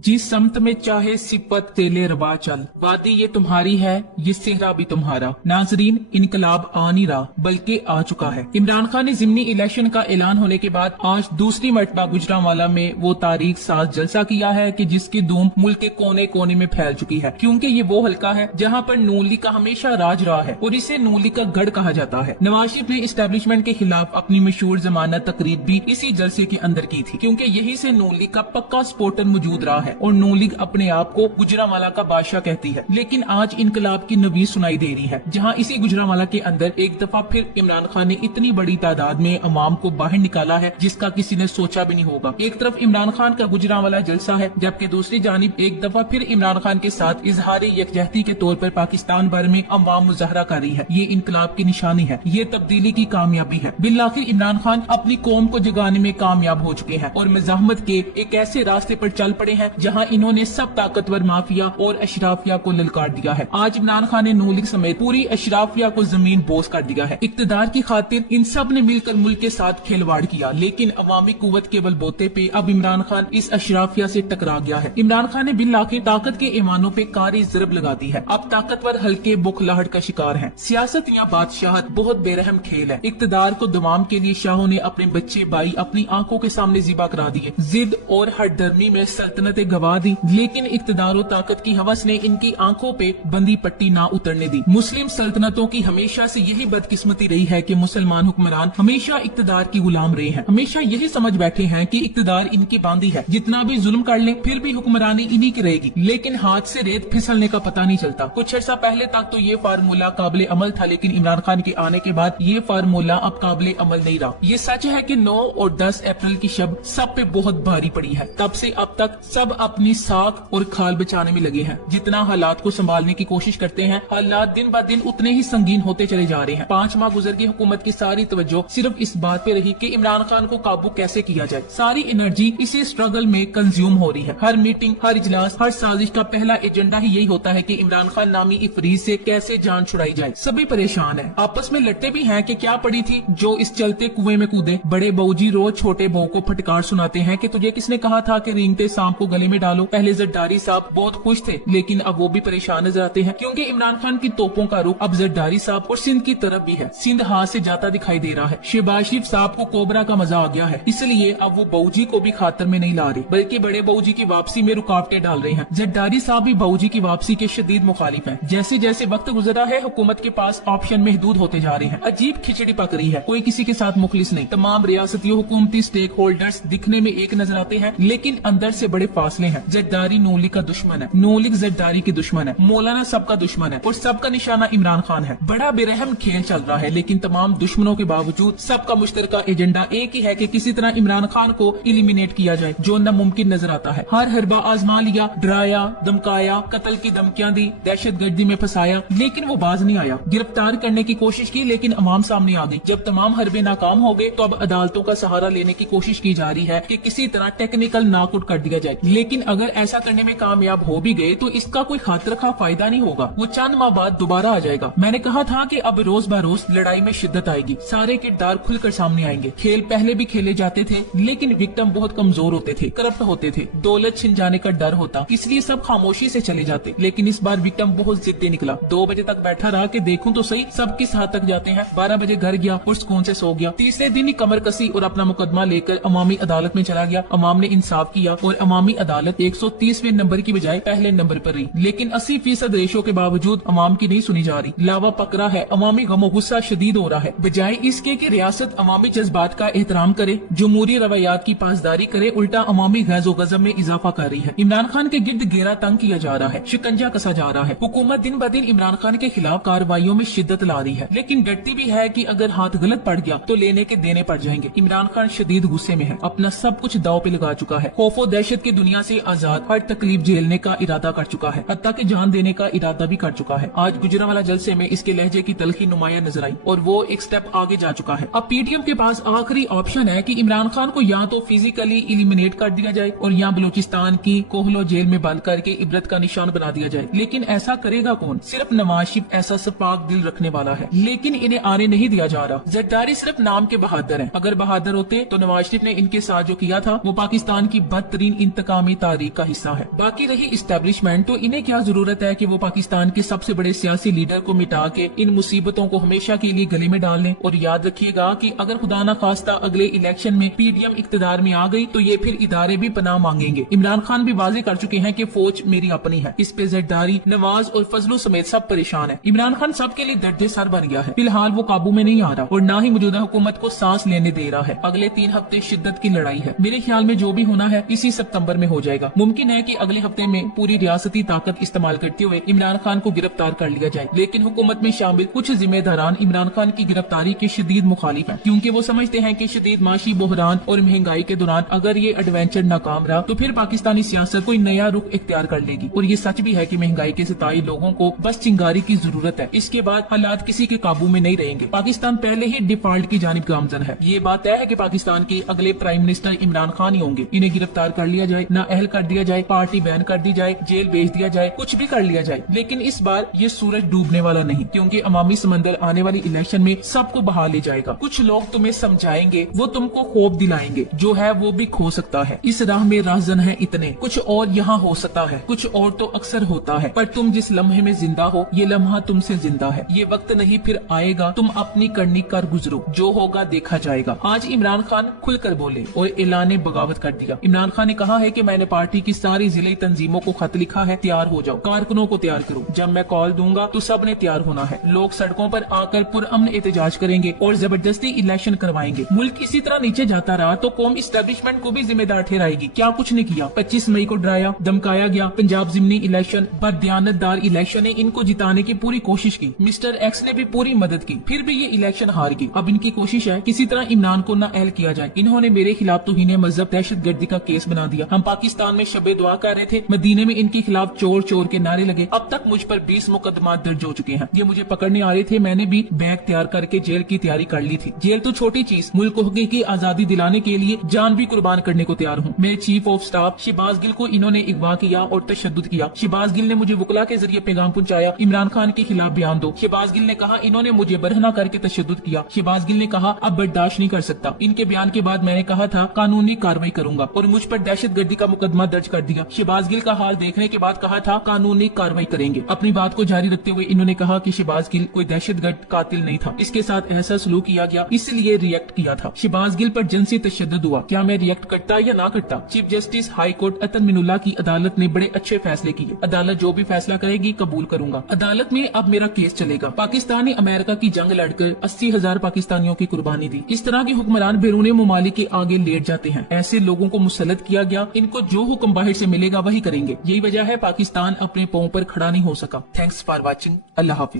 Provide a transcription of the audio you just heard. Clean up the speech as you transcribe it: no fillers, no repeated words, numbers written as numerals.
जिस समत में चाहे सिपत तेले रवा चल, वादी ये तुम्हारी है, ये सेहरा भी तुम्हारा। नाजरीन, इनकलाब आ नहीं रहा बल्कि आ चुका है। इमरान खान ने जिमनी इलेक्शन का ऐलान होने के बाद आज दूसरी मरतबा गुजरांवाला में वो तारीख साज जलसा किया है कि जिसकी धूम मुल्क के कोने कोने में फैल चुकी है, क्योंकि ये वो हल्का है जहाँ पर नून लीग का हमेशा राज रहा है और इसे नून लीग का गढ़ कहा जाता है। नवाज शरीफ ने इस्टेब्लिशमेंट के खिलाफ अपनी मशहूर जमानत तकरीर भी इसी जलसे के अंदर की थी, क्योंकि यही से नून लीग का पक्का सपोर्टर मौजूद रहा है और नून लीग अपने आप को गुजरांवाला का बादशाह कहती है। लेकिन आज इनकलाब की नवीद सुनाई दे रही है, जहां इसी गुजरांवाला के अंदर एक दफा फिर इमरान खान ने इतनी बड़ी तादाद में अवाम को बाहर निकाला है जिसका किसी ने सोचा भी नहीं होगा। एक तरफ इमरान खान का गुजरांवाला जलसा है, जबकि दूसरी जानिब एक दफा फिर इमरान खान के साथ इजहार यकजहती के तौर पर पाकिस्तान भर में अवाम मुजाहरा कर रही है। ये इनकलाब की निशानी है, ये तब्दीली की कामयाबी है। बिलाखिर इमरान खान अपनी कौम को जगाने में कामयाब हो चुके हैं और मज़ाहमत के एक ऐसे रास्ते पर चल पड़े हैं जहां इन्होंने सब ताकतवर माफिया और अशराफिया को ललकार दिया है। आज इमरान खान ने नून लीग समेत पूरी अशराफिया को जमीन बोस कर दिया है। इक्तदार की खातिर इन सब ने मिलकर मुल्क के साथ खिलवाड़ किया, लेकिन अवामी कुव्वत के बलबूते पे अब इमरान खान इस अशराफिया से टकरा गया है। इमरान खान ने बिलाखिर ताकत के ईमानों पे कारी ज़रब लगा दी है। अब ताकतवर हल्के बुखलाहट का शिकार है। सियासत या बादशाहत बहुत बेरहम खेल है। इक्तदार को दमाम के लिए शाहों ने अपने बच्चे भाई अपनी आंखों के सामने ज़िबा करा दिए। जिद और हरदर्मी में सल्तनतें गवा दी, लेकिन इक्तदार और ताकत की हवस ने इनकी आंखों पे बंदी पट्टी ना उतरने दी। मुस्लिम सल्तनतों की हमेशा से यही बदकिस्मती रही है कि मुसलमान हुक्मरान हमेशा इक्तदार की गुलाम रहे हैं। हमेशा यही समझ बैठे हैं कि इक्तदार इनकी बांदी है, जितना भी जुल्म कर लें फिर भी हुक्मरानी इन्हीं की रहेगी। लेकिन हाथ से रेत फिसलने का पता नहीं चलता। कुछ अर्सा पहले तक तो ये फार्मूला काबिल अमल था, लेकिन इमरान खान के आने के बाद ये फार्मूला अब काबिल अमल नहीं रहा। ये सच है कि 9 और 10 अप्रैल की शब सब पे बहुत भारी पड़ी है। तब से अब तक सब अपनी साख और खाल बचाने में लगे हैं। जितना हालात को संभालने की कोशिश करते हैं, हालात दिन ब दिन उतने ही संगीन होते चले जा रहे हैं। 5 माह गुजर गई, हुकूमत की सारी तवज्जो सिर्फ इस बात पे रही कि इमरान खान को काबू कैसे किया जाए। सारी एनर्जी इसी स्ट्रगल में कंज्यूम हो रही है। हर मीटिंग, हर इजलास, हर साजिश का पहला एजेंडा ही यही होता है कि इमरान खान नामी इफरीत से कैसे जान छुड़ाई जाए। सभी परेशान है, आपस में लड़ते भी हैं कि क्या पड़ी थी जो इस चलते कुएं में कूदे। बड़े बहूजी रोज छोटे बहू को फटकार सुनाते हैं कि तुझे किसने कहा था कि रेंगते सांप को गले में डालो। पहले जरदारी साहब बहुत खुश थे, लेकिन अब वो भी परेशान नजर आते हैं, क्योंकि इमरान खान की तोपों का रुख अब जरदारी साहब और सिंध की तरफ भी है। सिंध हाथ से जाता दिखाई दे रहा है। शहबाज शरीफ साहब को कोबरा का मजा आ गया है, इसलिए अब वो बहूजी को भी खातर में नहीं ला रहे, बल्कि बड़े बहूजी की वापसी में रुकावटें डाल रहे हैं। जरदारी साहब भी बहूजी की वापसी के शदीद मुखालिफ हैं। जैसे जैसे वक्त गुजरा है, हुकूमत के पास ऑप्शन महदूद होते जा रहे हैं। अजीब खिचड़ी पक रही है, कोई किसी के साथ मुखलिस नहीं। तमाम रियासती हुकूमती स्टेक होल्डर्स दिखने में एक नजर आते हैं, लेकिन अंदर से बड़े फासले हैं। जरदारी नून लीग का दुश्मन है, नून लीग जरदारी की दुश्मन है, मौलाना सबका दुश्मन है और सबका निशाना इमरान खान है। बड़ा बेरहम खेल चल रहा है, लेकिन तमाम दुश्मनों के बावजूद सबका मुश्तरका एजेंडा एक ही है कि किसी तरह इमरान खान को इलिमिनेट किया जाए, जो नामुमकिन नजर आता है। हर हरबा आजमा लिया, डराया, धमकाया, कत्ल की धमकियां दी, दहशत गर्दी में फंसाया, लेकिन वो बाज नहीं आया। गिरफ्तार करने की कोशिश की, लेकिन अवाम सामने आ गई। जब तमाम हरबे नाकाम हो गए तो अब अदालतों का सहारा लेने की कोशिश की जा रही है कि किसी तरह टेक्निकल नॉकआउट कर दिया जाए। लेकिन अगर ऐसा करने में कामयाब हो भी गए तो इसका कोई खातिर खा फायदा नहीं होगा, वो चंद माह बाद दोबारा आ जाएगा। मैंने कहा था कि अब रोज ब रोज लड़ाई में शिद्दत आएगी, सारे किरदार खुलकर सामने आएंगे। खेल पहले भी खेले जाते थे, लेकिन विक्टिम बहुत कमजोर होते थे, करप्ट होते थे, दौलत छिन जाने का डर होता, इसलिए सब खामोशी से चले जाते। लेकिन इस बार विक्टिम बहुत जिद्दी निकला। 2 बजे तक बैठा रहा कि देखूं तो सही सब किस हद तक जाते हैं। 12 बजे घर गया और सुकून से सो गया। तीसरे दिन ही कमर कसी और अपना मुकदमा लेकर अवामी अदालत में चला गया। अवाम ने इंसाफ किया और अवामी अदालत 130वें नंबर की बजाय पहले नंबर पर रही, लेकिन 80% रेशो के बावजूद अवाम की नहीं सुनी जा रही। लावा पकड़ा है, अवामी गमो गुस्सा शदीद हो रहा है। बजाय इसके कि रियासत अवामी जज्बात का एहतराम करे, जमहूरी रवैयात की पासदारी करे, उल्टा अवामी गैज़ो गज़ब में इजाफा कर रही है। इमरान खान के गिर्द घेरा तंग किया जा रहा है, शिकंजा कसा जा रहा है। हुकूमत दिन ब दिन इमरान खान के खिलाफ कार्रवाइयों में शिद्दत ला रही है, लेकिन डरती भी है कि अगर हाथ गलत पड़ गया तो लेने के देने पड़ जाएंगे। इमरान खान शदीद गुस्से में है, अपना सब कुछ दाव पे लगा चुका है। खौफो दहशत की दुनिया से आजाद हर तकलीफ झेलने का इरादा कर चुका है, हत्ता कि जान देने का इरादा भी कर चुका है। आज गुजरांवाला जलसे में इसके लहजे की तलखी नुमाया नजर आई और वो एक स्टेप आगे जा चुका है। अब पीटीएम के पास आखिरी ऑप्शन है कि इमरान खान को या तो फिजिकली इलिमिनेट कर दिया जाए और या बलूचिस्तान की कोहलो जेल में बंद करके इबरत का निशान बना दिया जाए। लेकिन ऐसा करेगा कौन? सिर्फ नवाज शरीफ ऐसा सपाक दिल रखने वाला है, लेकिन इन्हें आने नहीं दिया जा रहा। जरदारी सिर्फ नाम के बहादुर हैं। अगर बहादुर होते तो नवाज शरीफ ने इनके साथ जो किया था वो पाकिस्तान की बदतरीन इंतकामी इस्लामी तारीख का हिस्सा है। बाकी रही इस्टेब्लिशमेंट, तो इन्हें क्या जरूरत है कि वो पाकिस्तान के सबसे बड़े सियासी लीडर को मिटा के इन मुसीबतों को हमेशा के लिए गले में डाल लें। और याद रखिएगा कि अगर खुदा न खास्ता अगले इलेक्शन में पीडीएम इक्तदार में आ गई तो ये फिर इदारे भी पनाह मांगेंगे। इमरान खान भी वाजे कर चुके हैं कि फौज मेरी अपनी है। इस पे जरदारी, नवाज और फजलू समेत सब परेशान है। इमरान खान सबके लिए दर्द सर बन गया है। फिलहाल वो काबू में नहीं आ रहा और न ही मौजूदा हुकूमत को सांस लेने दे रहा है। अगले 3 हफ्ते शिद्दत की लड़ाई है। मेरे ख्याल में जो भी होना है इसी सितंबर में हो जाएगा। मुमकिन है कि अगले हफ्ते में पूरी रियासती ताकत इस्तेमाल करते हुए इमरान खान को गिरफ्तार कर लिया जाए। लेकिन हुकूमत में शामिल कुछ जिम्मेदारान इमरान खान की गिरफ्तारी के शदीद मुखालिफ हैं, क्योंकि वो समझते हैं कि शदीद माशी बहरान और महंगाई के दौरान अगर ये एडवेंचर नाकाम रहा तो फिर पाकिस्तानी सियासत कोई नया रुख इख्तियार कर लेगी। और ये सच भी है कि महंगाई के सताए लोगों को बस चिंगारी की जरूरत है। इसके बाद हालात किसी के काबू में नहीं रहेंगे। पाकिस्तान पहले ही डिफॉल्ट की जानिब गामजन है। ये बात तय है कि पाकिस्तान के अगले प्राइम मिनिस्टर इमरान खान ही होंगे। इन्हें गिरफ्तार कर लिया जाए, नाअहल कर दिया जाए, पार्टी बैन कर दी जाए, जेल भेज दिया जाए, कुछ भी कर लिया जाए, लेकिन इस बार ये सूरज डूबने वाला नहीं, क्योंकि अवामी समंदर आने वाली इलेक्शन में सबको बहा ले जाएगा। कुछ लोग तुम्हें समझाएंगे, वो तुमको खौफ दिलाएंगे, जो है वो भी खो सकता है। इस राह में राहजन है इतने, कुछ और यहाँ हो सकता है, कुछ और तो अक्सर होता है, पर तुम जिस लम्हे में जिंदा हो ये लम्हा तुमसे जिंदा है। ये वक्त नहीं फिर आएगा, तुम अपनी करनी कर गुजरो, जो होगा देखा जाएगा। आज इमरान खान खुलकर बोले और ऐलान बगावत कर दिया। इमरान खान ने कहा है कि मैंने पार्टी की सारी जिले तंजीमों को खत लिखा है, तैयार हो जाओ, कारकुनों को तैयार करो, जब मैं कॉल दूंगा तो सब ने तैयार होना है। लोग सड़कों पर आकर पुरअमन एहतजाज करेंगे और जबरदस्ती इलेक्शन करवाएंगे। मुल्क इसी तरह नीचे जाता रहा तो कौम इस्टेब्लिशमेंट को भी जिम्मेदार ठहराएगी। क्या कुछ नहीं किया। 25 मई को डराया, धमकाया गया। पंजाब जिमनी इलेक्शन बददियानतदार इलेक्शन है, इनको जिताने की पूरी कोशिश की। मिस्टर एक्स ने भी पूरी मदद की, फिर भी ये इलेक्शन हार गई। अब इनकी कोशिश है किसी तरह इमरान को नाअहल किया जाए। इन्होंने मेरे खिलाफ तौहीन मजहब, दहशतगर्दी का केस बना दिया। हम पाकिस्तान में शबे दुआ कर रहे थे, मदीने में इनके खिलाफ चोर चोर के नारे लगे। अब तक मुझ पर 20 मुकदमा दर्ज हो चुके हैं। ये मुझे पकड़ने आ रहे थे, मैंने भी बैग तैयार करके जेल की तैयारी कर ली थी। जेल तो छोटी चीज, मुल्क को हकीकी आजादी दिलाने के लिए जान भी कुर्बान करने को तैयार हूँ। मेरे chief of staff Shahbaz Gill को इन्होंने अगवा किया और तशद्दुद किया। शहबाज गिल ने मुझे वकला के जरिए पैगाम पहुंचाया, इमरान खान के खिलाफ बयान दो। शहबाज गिल ने कहा इन्होंने मुझे बरहना करके तशद्दुद किया। शहबाज गिल ने कहा अब बर्दाश्त नहीं कर सकता। इनके बयान के बाद मैंने कहा था कानूनी कार्रवाई करूंगा और मुझ पर दहशतगर्दी का मुकदमा दर्ज कर दिया। शहबाज गिल का हाल देखने के बाद कहा था कानूनी कार्रवाई करेंगे। अपनी बात को जारी रखते हुए इन्होंने कहा कि शहबाज गिल कोई दहशतगर्द कातिल नहीं था, इसके साथ ऐसा सलूक किया गया इसलिए रिएक्ट किया था। शहबाज गिल पर जिनसी तशद्दुद हुआ, क्या मैं रिएक्ट करता या ना करता? चीफ जस्टिस हाई कोर्ट अतन मिनुल्लाह की अदालत ने बड़े अच्छे फैसले किए। अदालत जो भी फैसला करेगी कबूल करूंगा। अदालत में अब मेरा केस चलेगा। पाकिस्तान ने अमेरिका की जंग लड़कर 80,000 पाकिस्तानियों की कुर्बानी दी। इस तरह के हुक्मरान बैरून मुमालिक के आगे लेट जाते हैं। ऐसे लोगों को मुसल्लत किया गया, इनको जो हुक्म बाहर से मिलेगा वही करेंगे। यही वजह है पाकिस्तान अपने पांव पर खड़ा नहीं हो सका। Thanks for watching. Allah Hafiz.